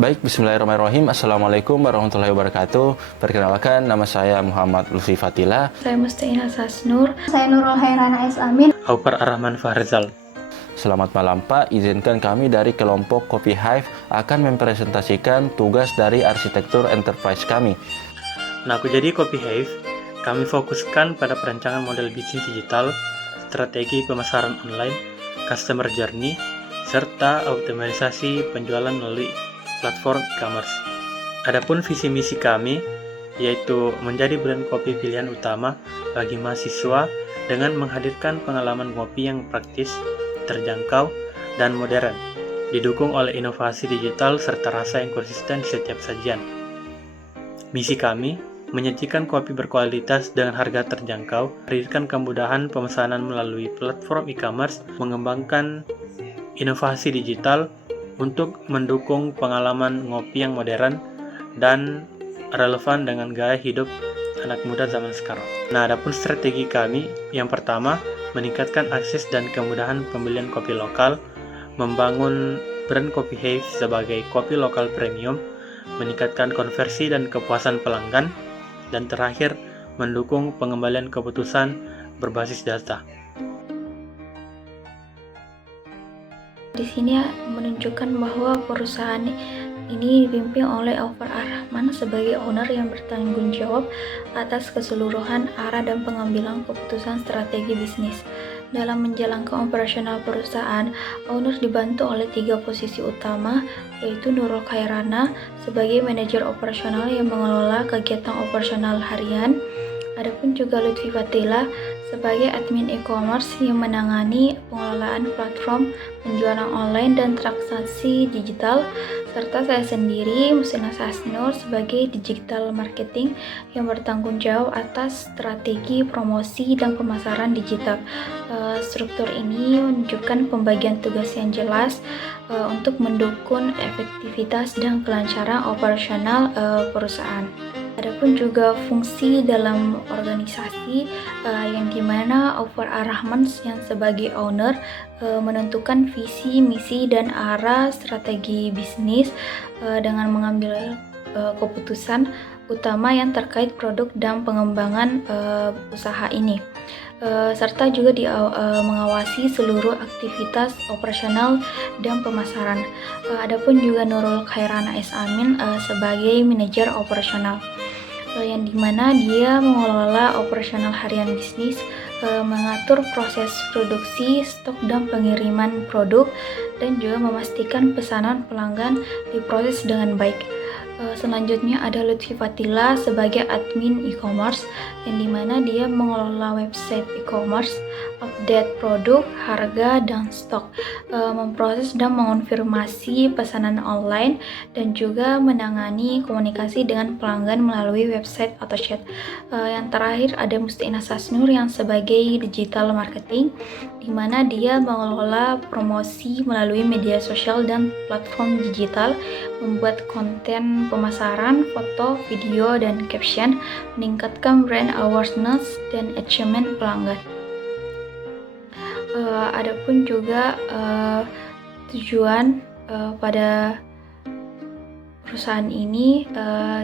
Baik, bismillahirrahmanirrahim. Assalamualaikum warahmatullahi wabarakatuh. Perkenalkan, nama saya Muhammad Lutfi Fatila. Saya Mustaina Sasnur. Saya Nurul Hairana S. Amin. Aupar Ar-Rahman Fahrizal. Selamat malam Pak, izinkan kami dari kelompok Copy Hive akan mempresentasikan tugas dari arsitektur enterprise kami. Nah, jadi Copy Hive, kami fokuskan pada perancangan model bisnis digital, strategi pemasaran online, customer journey, serta optimalisasi penjualan melalui platform e-commerce. Adapun visi misi kami yaitu menjadi brand kopi pilihan utama bagi mahasiswa dengan menghadirkan pengalaman kopi yang praktis, terjangkau, dan modern, didukung oleh inovasi digital serta rasa yang konsisten di setiap sajian. Misi kami menyajikan kopi berkualitas dengan harga terjangkau, hadirkan kemudahan pemesanan melalui platform e-commerce, mengembangkan inovasi digital untuk mendukung pengalaman ngopi yang modern dan relevan dengan gaya hidup anak muda zaman sekarang. Nah, adapun strategi kami, yang pertama, meningkatkan akses dan kemudahan pembelian kopi lokal, membangun brand Copy Hive sebagai kopi lokal premium, meningkatkan konversi dan kepuasan pelanggan, dan terakhir, mendukung pengembalian keputusan berbasis data. Di sini menunjukkan bahwa perusahaan ini dipimpin oleh Aupar Ar-Rahman sebagai owner yang bertanggung jawab atas keseluruhan arah dan pengambilan keputusan strategi bisnis. Dalam menjalankan operasional perusahaan, owner dibantu oleh 3 posisi utama, yaitu Nurul Hairana sebagai manajer operasional yang mengelola kegiatan operasional harian. Adapun juga Lutfi Fatila sebagai admin e-commerce yang menangani pengelolaan platform penjualan online dan transaksi digital, serta saya sendiri, Mustaina Sasnur, sebagai digital marketing yang bertanggung jawab atas strategi promosi dan pemasaran digital. Struktur ini menunjukkan pembagian tugas yang jelas untuk mendukung efektivitas dan kelancaran operasional perusahaan. Adapun juga fungsi dalam organisasi yang dimana Aupar Ar-Rahman yang sebagai owner menentukan visi, misi, dan arah strategi bisnis dengan mengambil keputusan utama yang terkait produk dan pengembangan usaha ini. Serta juga mengawasi seluruh aktivitas operasional dan pemasaran. Adapun juga Nurul Hairana S. Amin sebagai manajer operasional, yang dimana dia mengelola operasional harian bisnis, mengatur proses produksi, stok dan pengiriman produk, dan juga memastikan pesanan pelanggan diproses dengan baik. Selanjutnya ada Lutfi Fatila sebagai admin e-commerce, yang dimana dia mengelola website e-commerce, update produk, harga, dan stok, memproses dan mengonfirmasi pesanan online, dan juga menangani komunikasi dengan pelanggan melalui website atau chat. Yang terakhir ada Mustaina Sasnur yang sebagai digital marketing, di mana dia mengelola promosi melalui media sosial dan platform digital, membuat konten pemasaran, foto, video, dan caption, meningkatkan brand awareness dan achievement pelanggan. Adapun juga tujuan pada perusahaan ini,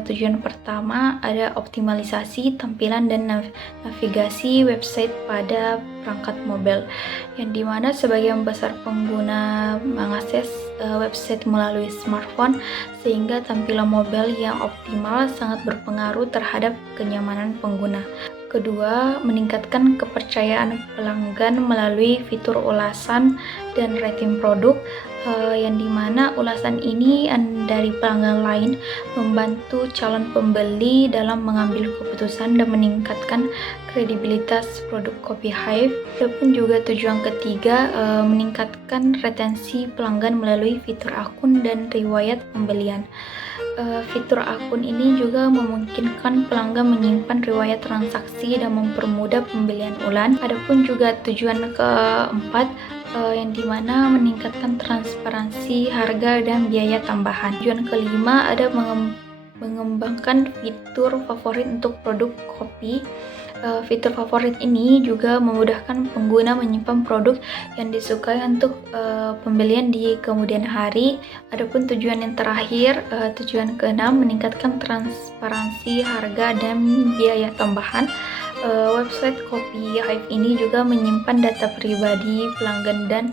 tujuan pertama ada optimalisasi tampilan dan navigasi website pada perangkat mobile, yang dimana sebagian besar pengguna mengakses website melalui smartphone, sehingga tampilan mobile yang optimal sangat berpengaruh terhadap kenyamanan pengguna. Kedua, meningkatkan kepercayaan pelanggan melalui fitur ulasan dan rating produk, yang dimana ulasan ini dari pelanggan lain membantu calon pembeli dalam mengambil keputusan dan meningkatkan kredibilitas produk Copy Hive. Adapun juga tujuan ketiga, meningkatkan retensi pelanggan melalui fitur akun dan riwayat pembelian. Fitur akun ini juga memungkinkan pelanggan menyimpan riwayat transaksi dan mempermudah pembelian ulang. Adapun juga tujuan keempat, yang dimana meningkatkan transparansi harga dan biaya tambahan. Tujuan kelima ada mengembangkan fitur favorit untuk produk kopi, Fitur favorit ini juga memudahkan pengguna menyimpan produk yang disukai untuk pembelian di kemudian hari. Adapun tujuan yang terakhir, tujuan keenam, meningkatkan transparansi harga dan biaya tambahan. Website Copy Hive ini juga menyimpan data pribadi pelanggan dan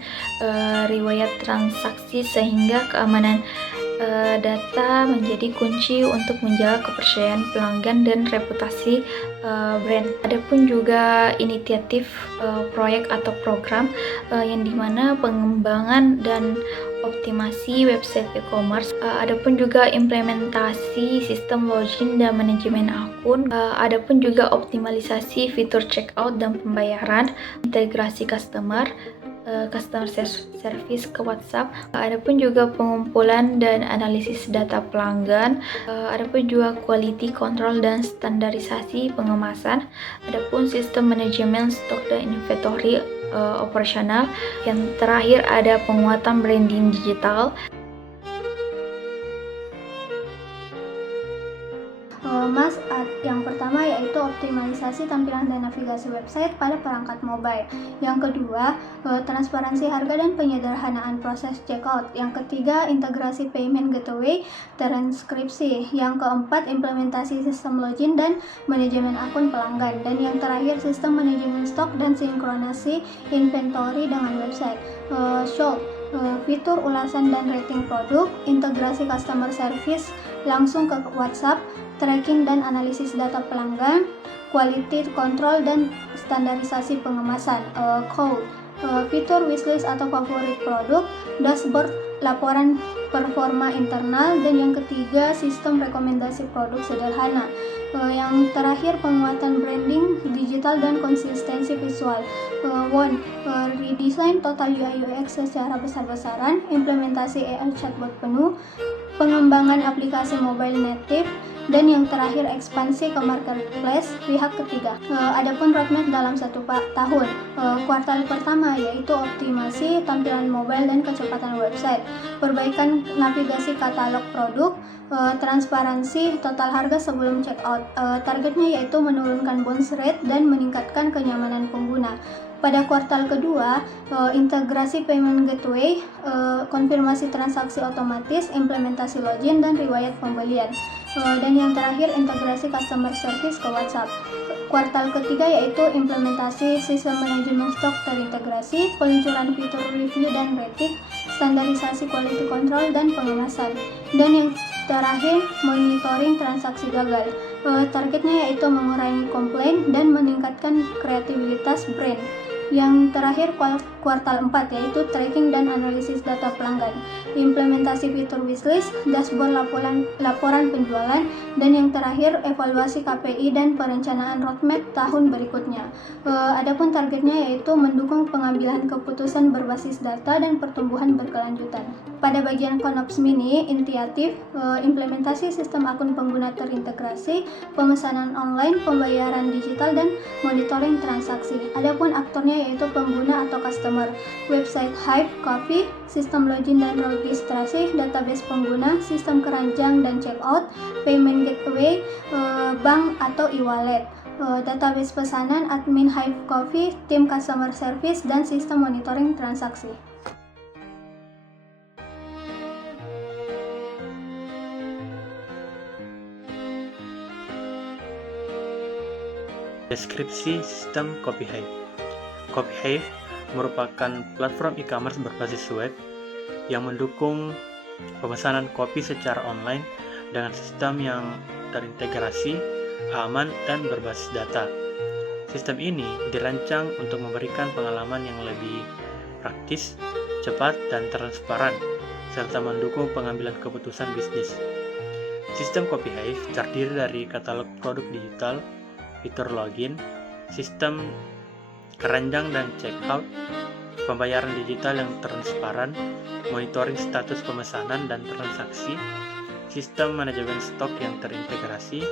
riwayat transaksi, sehingga keamanan data menjadi kunci untuk menjaga kepercayaan pelanggan dan reputasi brand. Adapun juga inisiatif proyek atau program yang dimana pengembangan dan optimasi website e-commerce. Adapun juga implementasi sistem login dan manajemen akun. Adapun juga optimalisasi fitur checkout dan pembayaran, integrasi customer service ke WhatsApp. Adapun juga pengumpulan dan analisis data pelanggan. Adapun juga quality control dan standarisasi pengemasan. Adapun sistem manajemen stok dan inventory operasional. Yang terakhir ada penguatan branding digital. Mas, yang pertama yaitu optimalisasi tampilan dan navigasi website pada perangkat mobile. Yang kedua, transparansi harga dan penyederhanaan proses checkout. Yang ketiga, integrasi payment gateway, transkripsi. Yang keempat, implementasi sistem login dan manajemen akun pelanggan. Dan yang terakhir, sistem manajemen stok dan sinkronasi inventory dengan website. Shop, fitur ulasan dan rating produk, integrasi customer service langsung ke WhatsApp, tracking dan analisis data pelanggan, quality control dan standarisasi pengemasan, code, fitur wishlist atau favorit produk, dashboard laporan performa internal, dan yang ketiga sistem rekomendasi produk sederhana. Yang terakhir penguatan branding digital dan konsistensi visual. Redesign total UI UX secara besar-besaran, implementasi AI chatbot penuh, pengembangan aplikasi mobile native, dan yang terakhir ekspansi ke marketplace pihak ketiga. Adapun roadmap dalam 1 tahun, kuartal pertama yaitu optimasi tampilan mobile dan kecepatan website, perbaikan navigasi katalog produk, transparansi total harga sebelum checkout. Targetnya yaitu menurunkan bounce rate dan meningkatkan kenyamanan pengguna. Pada kuartal kedua, integrasi payment gateway, konfirmasi transaksi otomatis, implementasi login dan riwayat pembelian. Dan yang terakhir, integrasi customer service ke WhatsApp. Kuartal ketiga yaitu implementasi sistem manajemen stok terintegrasi, peluncuran fitur review dan rating, standarisasi quality control dan pengemasan. Dan yang terakhir, monitoring transaksi gagal. Targetnya yaitu mengurangi komplain dan meningkatkan kreativitas brand. Yang terakhir kuartal 4 yaitu tracking dan analisis data pelanggan, implementasi fitur wishlist, dashboard laporan penjualan, dan yang terakhir evaluasi KPI dan perencanaan roadmap tahun berikutnya. Adapun targetnya yaitu mendukung pengambilan keputusan berbasis data dan pertumbuhan berkelanjutan. Pada bagian Konops Mini, inisiatif, implementasi sistem akun pengguna terintegrasi, pemesanan online, pembayaran digital, dan monitoring transaksi. Adapun aktornya yaitu pengguna atau customer, website Hive Coffee, sistem login dan registrasi, database pengguna, sistem keranjang dan checkout, payment gateway, bank atau e-wallet, database pesanan, admin Hive Coffee, tim customer service, dan sistem monitoring transaksi. Deskripsi sistem CopyHive. CopyHive merupakan platform e-commerce berbasis web yang mendukung pemesanan kopi secara online dengan sistem yang terintegrasi, aman, dan berbasis data. Sistem ini dirancang untuk memberikan pengalaman yang lebih praktis, cepat, dan transparan, serta mendukung pengambilan keputusan bisnis. Sistem CopyHive terdiri dari katalog produk digital, fitur login, sistem keranjang dan checkout, pembayaran digital yang transparan, monitoring status pemesanan dan transaksi, sistem manajemen stok yang terintegrasi,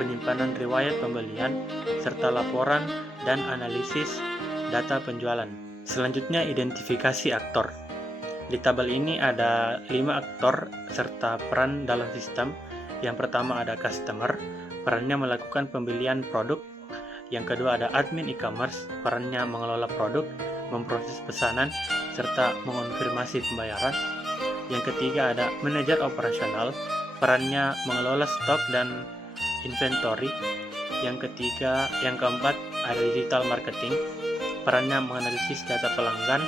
penyimpanan riwayat pembelian, serta laporan dan analisis data penjualan. Selanjutnya, identifikasi aktor. Di tabel ini ada 5 aktor serta peran dalam sistem. Yang pertama ada customer, perannya melakukan pembelian produk. Yang kedua ada admin e-commerce, perannya mengelola produk, memproses pesanan, serta mengonfirmasi pembayaran. Yang ketiga ada manajer operasional, perannya mengelola stok dan inventory. Yang keempat ada digital marketing, perannya menganalisis data pelanggan,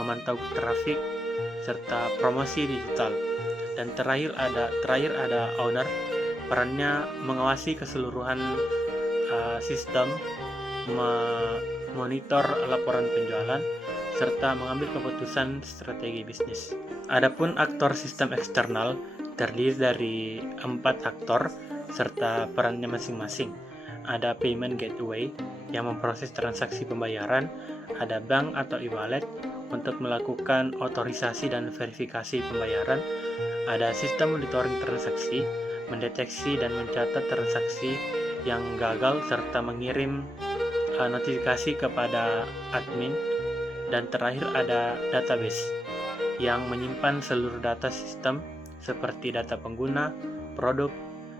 memantau traffic, serta promosi digital. Dan terakhir ada owner, perannya mengawasi keseluruhan sistem, memonitor laporan penjualan, serta mengambil keputusan strategi bisnis. Adapun aktor sistem eksternal terdiri dari 4 aktor serta perannya masing-masing. Ada payment gateway yang memproses transaksi pembayaran, ada bank atau e-wallet untuk melakukan otorisasi dan verifikasi pembayaran, ada sistem monitoring transaksi, mendeteksi dan mencatat transaksi yang gagal serta mengirim notifikasi kepada admin, dan terakhir ada database yang menyimpan seluruh data sistem seperti data pengguna, produk,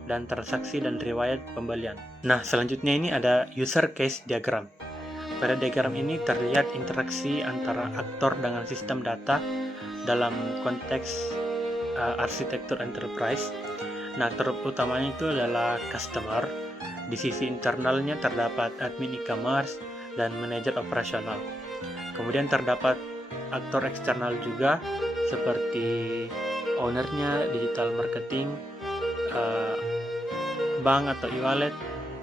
dan transaksi dan riwayat pembelian. Nah, selanjutnya ini ada user case diagram. Pada diagram ini terlihat interaksi antara aktor dengan sistem data dalam konteks arsitektur enterprise. Nah, aktor utamanya itu adalah customer. Di sisi internalnya terdapat admin e-commerce dan manajer operasional. Kemudian terdapat aktor eksternal juga seperti ownernya, digital marketing, bank atau e-wallet,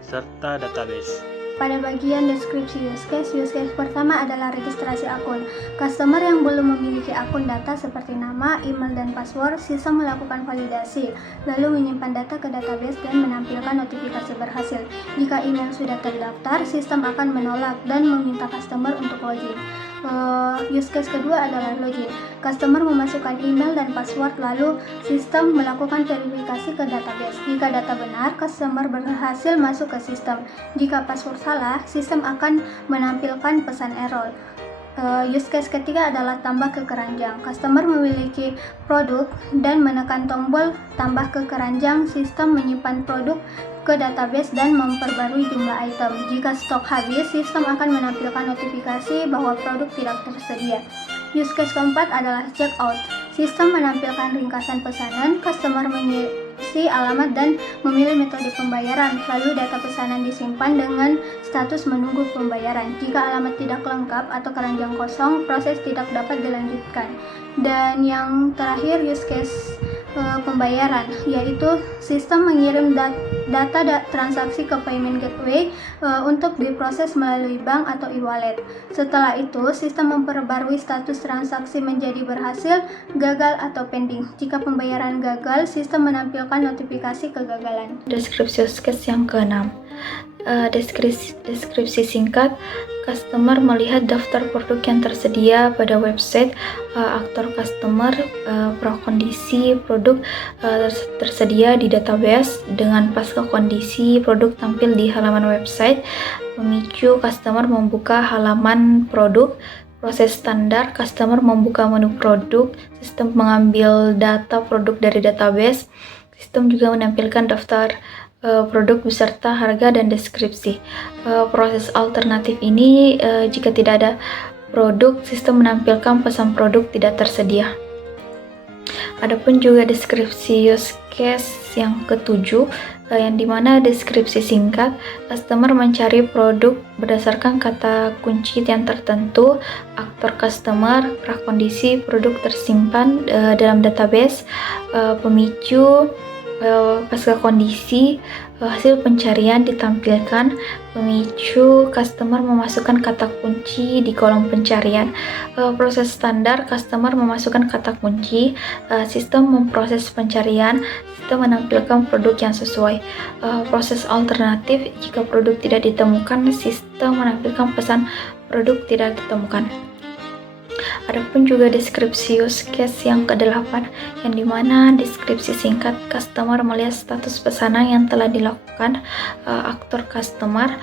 serta database. Pada bagian deskripsi use case pertama adalah registrasi akun. Customer yang belum memiliki akun data seperti nama, email, dan password, sistem melakukan validasi, lalu menyimpan data ke database dan menampilkan notifikasi berhasil. Jika email sudah terdaftar, sistem akan menolak dan meminta customer untuk login. Use case kedua adalah login. Customer memasukkan email dan password, lalu sistem melakukan verifikasi ke database. Jika data benar, customer berhasil masuk ke sistem. Jika password salah, sistem akan menampilkan pesan error. Use case ketiga adalah tambah ke keranjang. Customer memiliki produk dan menekan tombol tambah ke keranjang, sistem menyimpan produk ke database dan memperbarui jumlah item. Jika stok habis, sistem akan menampilkan notifikasi bahwa produk tidak tersedia. Use case keempat adalah checkout. Sistem menampilkan ringkasan pesanan, customer mengisi alamat dan memilih metode pembayaran, lalu data pesanan disimpan dengan status menunggu pembayaran. Jika alamat tidak lengkap atau keranjang kosong, proses tidak dapat dilanjutkan. Dan yang terakhir use case pembayaran, yaitu sistem mengirim data transaksi ke payment gateway untuk diproses melalui bank atau e-wallet. Setelah itu, sistem memperbarui status transaksi menjadi berhasil, gagal, atau pending. Jika pembayaran gagal, sistem menampilkan notifikasi kegagalan. Deskripsi use case yang ke-6. Deskripsi singkat. Customer melihat daftar produk yang tersedia pada website. Aktor customer, prakondisi produk tersedia di database dengan pasca kondisi produk tampil di halaman website. Memicu customer membuka halaman produk. Proses standar, customer membuka menu produk. Sistem mengambil data produk dari database. Sistem juga menampilkan daftar produk beserta harga dan deskripsi. Proses alternatif ini, jika tidak ada produk, sistem menampilkan pesan produk tidak tersedia. Adapun juga deskripsi use case yang ke-7, yang dimana deskripsi singkat. Customer mencari produk berdasarkan kata kunci yang tertentu. Aktor customer, prakondisi produk tersimpan dalam database. Pemicu pasca kondisi, hasil pencarian ditampilkan. Pemicu, customer memasukkan kata kunci di kolom pencarian. Proses standar, customer memasukkan kata kunci. Sistem memproses pencarian. Sistem menampilkan produk yang sesuai. Proses alternatif, jika produk tidak ditemukan, sistem menampilkan pesan produk tidak ditemukan. Adapun juga deskripsi use case yang ke-8, yang dimana deskripsi singkat customer melihat status pesanan yang telah dilakukan. Aktor customer,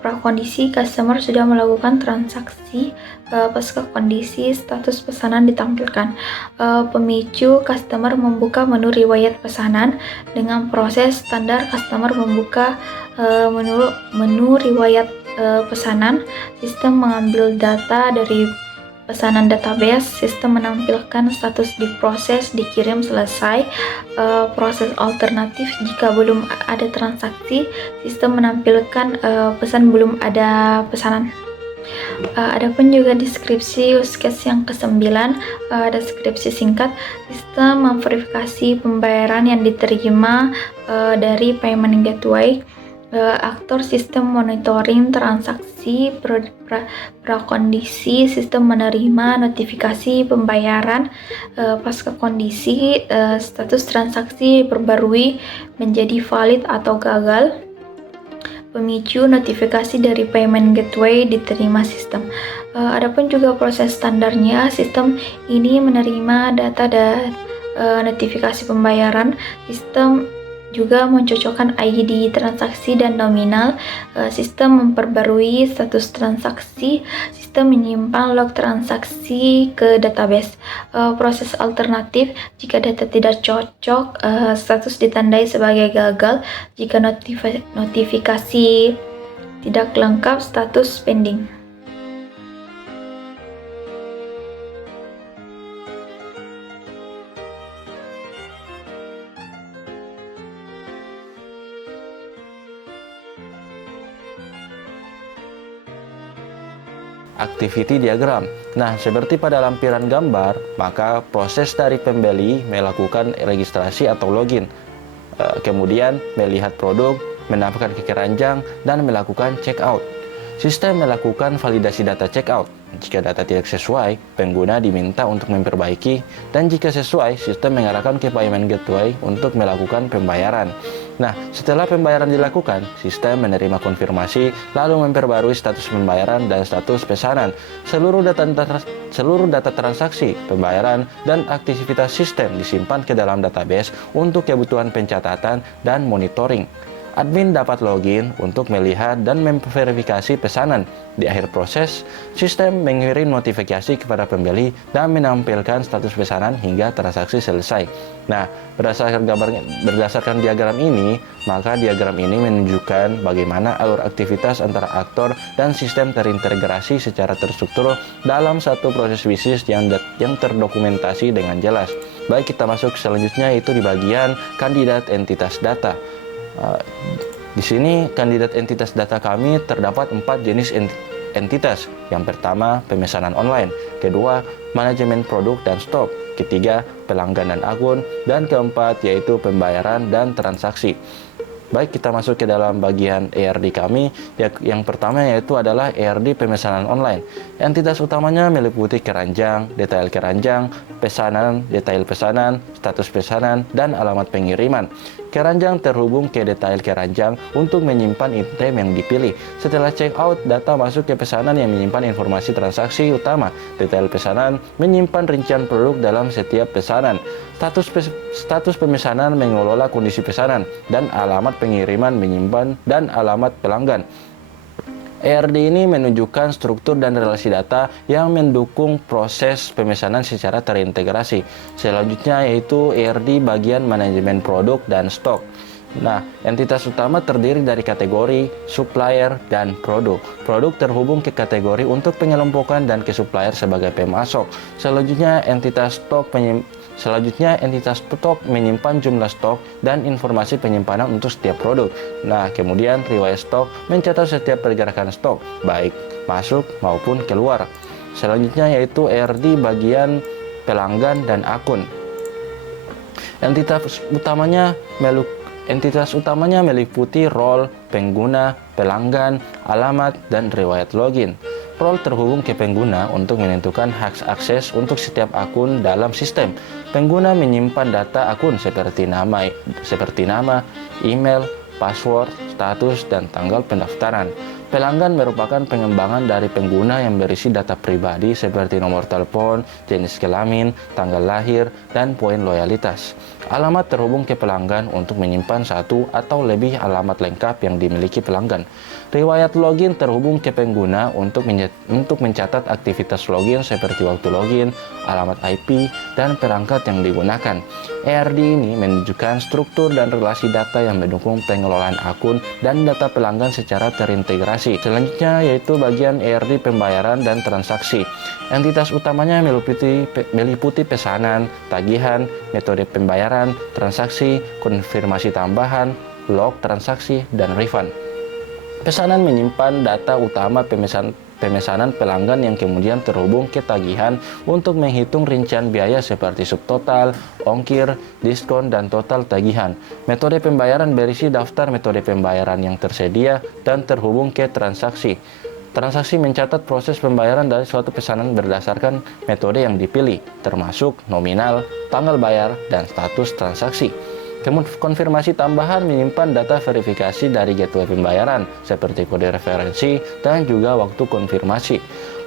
prakondisi customer sudah melakukan transaksi, pasca kondisi status pesanan ditampilkan. Pemicu customer membuka menu riwayat pesanan. Dengan proses standar customer membuka menu riwayat pesanan, sistem mengambil data dari pesanan database, sistem menampilkan status diproses, dikirim, selesai. Proses alternatif, jika belum ada transaksi, sistem menampilkan pesan belum ada pesanan. Adapun juga deskripsi use case yang ke-9, deskripsi singkat, sistem memverifikasi pembayaran yang diterima dari payment gateway. Aktor sistem monitoring transaksi, prakondisi sistem menerima notifikasi pembayaran. Pasca kondisi, status transaksi diperbarui menjadi valid atau gagal. Pemicu notifikasi dari payment gateway diterima sistem. Adapun juga proses standarnya, sistem ini menerima data dan notifikasi pembayaran. Sistem juga mencocokkan ID transaksi dan nominal. Sistem memperbarui status transaksi. Sistem menyimpan log transaksi ke database. Proses alternatif, jika data tidak cocok, status ditandai sebagai gagal. Jika notifikasi tidak lengkap, status pending. Activity diagram. Nah, seperti pada lampiran gambar, maka proses dari pembeli melakukan registrasi atau login, kemudian melihat produk, menambahkan ke keranjang, dan melakukan checkout. Sistem melakukan validasi data checkout. Jika data tidak sesuai, pengguna diminta untuk memperbaiki, dan jika sesuai, sistem mengarahkan ke payment gateway untuk melakukan pembayaran. Nah, setelah pembayaran dilakukan, sistem menerima konfirmasi, lalu memperbarui status pembayaran dan status pesanan. Seluruh data transaksi, pembayaran, dan aktivitas sistem disimpan ke dalam database untuk kebutuhan pencatatan dan monitoring. Admin dapat login untuk melihat dan memverifikasi pesanan. Di akhir proses, sistem mengirim notifikasi kepada pembeli dan menampilkan status pesanan hingga transaksi selesai. Nah, berdasarkan diagram ini, maka diagram ini menunjukkan bagaimana alur aktivitas antara aktor dan sistem terintegrasi secara terstruktur dalam satu proses bisnis yang terdokumentasi dengan jelas. Baik, kita masuk selanjutnya, yaitu di bagian kandidat entitas data. Di sini kandidat entitas data kami terdapat 4 jenis entitas. Yang pertama, pemesanan online. Kedua, manajemen produk dan stok. Ketiga, pelanggan dan akun. Dan keempat, yaitu pembayaran dan transaksi. Baik, kita masuk ke dalam bagian ERD kami. Yang pertama yaitu adalah ERD pemesanan online. Entitas utamanya meliputi keranjang, detail keranjang, pesanan, detail pesanan, status pesanan, dan alamat pengiriman. Keranjang terhubung ke detail keranjang untuk menyimpan item yang dipilih. Setelah checkout, data masuk ke pesanan yang menyimpan informasi transaksi utama. Detail pesanan menyimpan rincian produk dalam setiap pesanan. Status pemesanan mengelola kondisi pesanan, dan alamat pengiriman menyimpan dan alamat pelanggan. ERD ini menunjukkan struktur dan relasi data yang mendukung proses pemesanan secara terintegrasi. Selanjutnya yaitu ERD bagian manajemen produk dan stok. Nah, entitas utama terdiri dari kategori, supplier, dan produk. Produk terhubung ke kategori untuk pengelompokan dan ke supplier sebagai pemasok. Selanjutnya entitas stok menyimpan jumlah stok dan informasi penyimpanan untuk setiap produk. Nah, kemudian riwayat stok mencatat setiap pergerakan stok, baik masuk maupun keluar. Selanjutnya yaitu ERD bagian pelanggan dan akun. Entitas utamanya meliputi role, pengguna, pelanggan, alamat, dan riwayat login. Role terhubung ke pengguna untuk menentukan hak akses untuk setiap akun dalam sistem. Pengguna menyimpan data akun seperti nama, email, password, status, dan tanggal pendaftaran. Pelanggan merupakan pengembangan dari pengguna yang berisi data pribadi seperti nomor telepon, jenis kelamin, tanggal lahir, dan poin loyalitas. Alamat terhubung ke pelanggan untuk menyimpan satu atau lebih alamat lengkap yang dimiliki pelanggan. Riwayat login terhubung ke pengguna untuk mencatat aktivitas login seperti waktu login, alamat IP, dan perangkat yang digunakan. ERD ini menunjukkan struktur dan relasi data yang mendukung pengelolaan akun dan data pelanggan secara terintegrasi. Selanjutnya yaitu bagian ERD pembayaran dan transaksi. Entitas utamanya meliputi pesanan, tagihan, metode pembayaran, transaksi, konfirmasi tambahan, log transaksi, dan refund. Pesanan menyimpan data utama pemesanan pelanggan yang kemudian terhubung ke tagihan untuk menghitung rincian biaya seperti subtotal, ongkir, diskon, dan total tagihan. Metode pembayaran berisi daftar metode pembayaran yang tersedia dan terhubung ke transaksi. Transaksi mencatat proses pembayaran dari suatu pesanan berdasarkan metode yang dipilih, termasuk nominal, tanggal bayar, dan status transaksi. Konfirmasi tambahan menyimpan data verifikasi dari gateway pembayaran, seperti kode referensi dan juga waktu konfirmasi.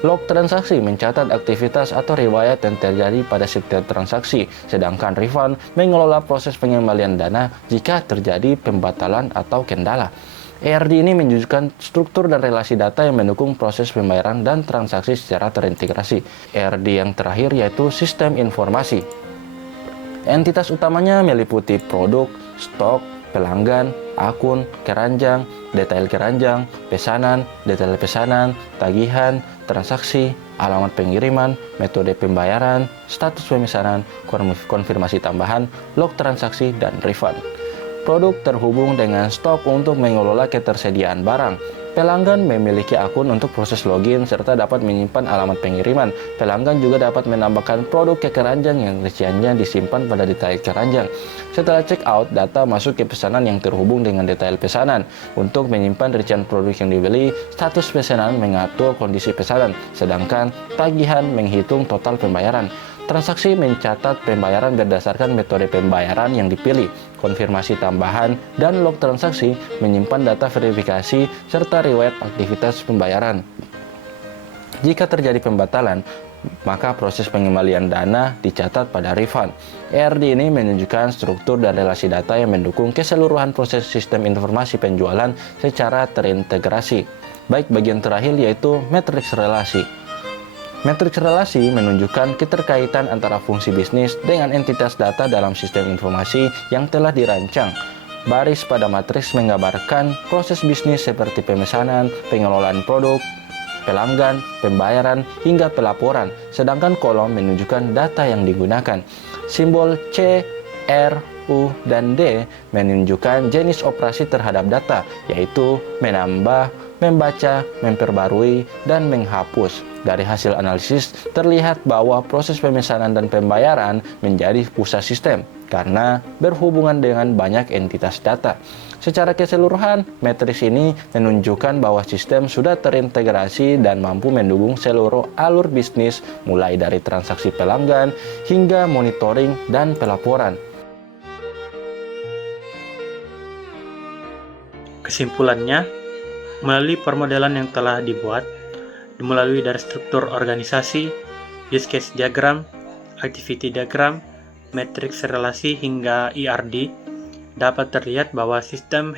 Log transaksi mencatat aktivitas atau riwayat yang terjadi pada setiap transaksi, sedangkan refund mengelola proses pengembalian dana jika terjadi pembatalan atau kendala. ERD ini menunjukkan struktur dan relasi data yang mendukung proses pembayaran dan transaksi secara terintegrasi. ERD yang terakhir yaitu sistem informasi. Entitas utamanya meliputi produk, stok, pelanggan, akun, keranjang, detail keranjang, pesanan, detail pesanan, tagihan, transaksi, alamat pengiriman, metode pembayaran, status pemesanan, konfirmasi tambahan, log transaksi, dan refund. Produk terhubung dengan stok untuk mengelola ketersediaan barang. Pelanggan memiliki akun untuk proses login serta dapat menyimpan alamat pengiriman. Pelanggan juga dapat menambahkan produk ke keranjang yang rinciannya disimpan pada detail keranjang. Setelah check out, data masuk ke pesanan yang terhubung dengan detail pesanan. Untuk menyimpan rincian produk yang dibeli, status pesanan mengatur kondisi pesanan, sedangkan tagihan menghitung total pembayaran. Transaksi mencatat pembayaran berdasarkan metode pembayaran yang dipilih. Konfirmasi tambahan dan log transaksi menyimpan data verifikasi serta riwayat aktivitas pembayaran. Jika terjadi pembatalan, maka proses pengembalian dana dicatat pada refund. ERD ini menunjukkan struktur dan relasi data yang mendukung keseluruhan proses sistem informasi penjualan secara terintegrasi. Baik bagian terakhir yaitu matriks relasi. Matriks relasi menunjukkan keterkaitan antara fungsi bisnis dengan entitas data dalam sistem informasi yang telah dirancang. Baris pada matriks menggambarkan proses bisnis seperti pemesanan, pengelolaan produk, pelanggan, pembayaran, hingga pelaporan, sedangkan kolom menunjukkan data yang digunakan. Simbol C, R, U, dan D menunjukkan jenis operasi terhadap data, yaitu menambah, membaca, memperbarui, dan menghapus. Dari hasil analisis, terlihat bahwa proses pemesanan dan pembayaran menjadi pusat sistem karena berhubungan dengan banyak entitas data. Secara keseluruhan, matriks ini menunjukkan bahwa sistem sudah terintegrasi dan mampu mendukung seluruh alur bisnis, mulai dari transaksi pelanggan hingga monitoring dan pelaporan. Kesimpulannya, melalui permodelan yang telah dibuat, melalui dari struktur organisasi, use case diagram, activity diagram, matriks relasi hingga ERD, dapat terlihat bahwa sistem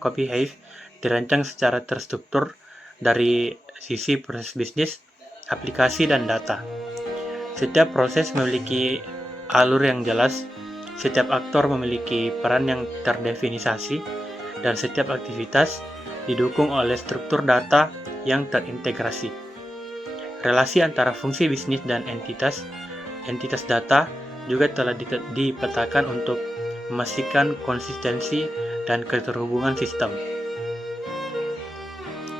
Copy Hive dirancang secara terstruktur dari sisi proses bisnis, aplikasi, dan data. Setiap proses memiliki alur yang jelas, setiap aktor memiliki peran yang terdefinisasi, dan setiap aktivitas didukung oleh struktur data yang terintegrasi. Relasi antara fungsi bisnis dan entitas data juga telah dipetakan untuk memastikan konsistensi dan keterhubungan sistem.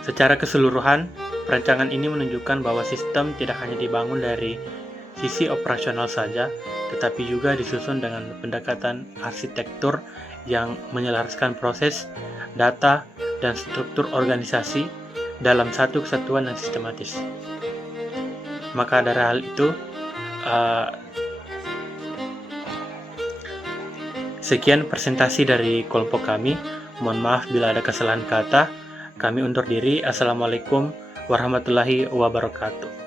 Secara keseluruhan, perancangan ini menunjukkan bahwa sistem tidak hanya dibangun dari sisi operasional saja, tetapi juga disusun dengan pendekatan arsitektur yang menyelaraskan proses, data, dan struktur organisasi dalam satu kesatuan yang sistematis. Maka dari hal itu, sekian presentasi dari kelompok kami. Mohon maaf bila ada kesalahan kata. Kami undur diri. Assalamualaikum warahmatullahi wabarakatuh.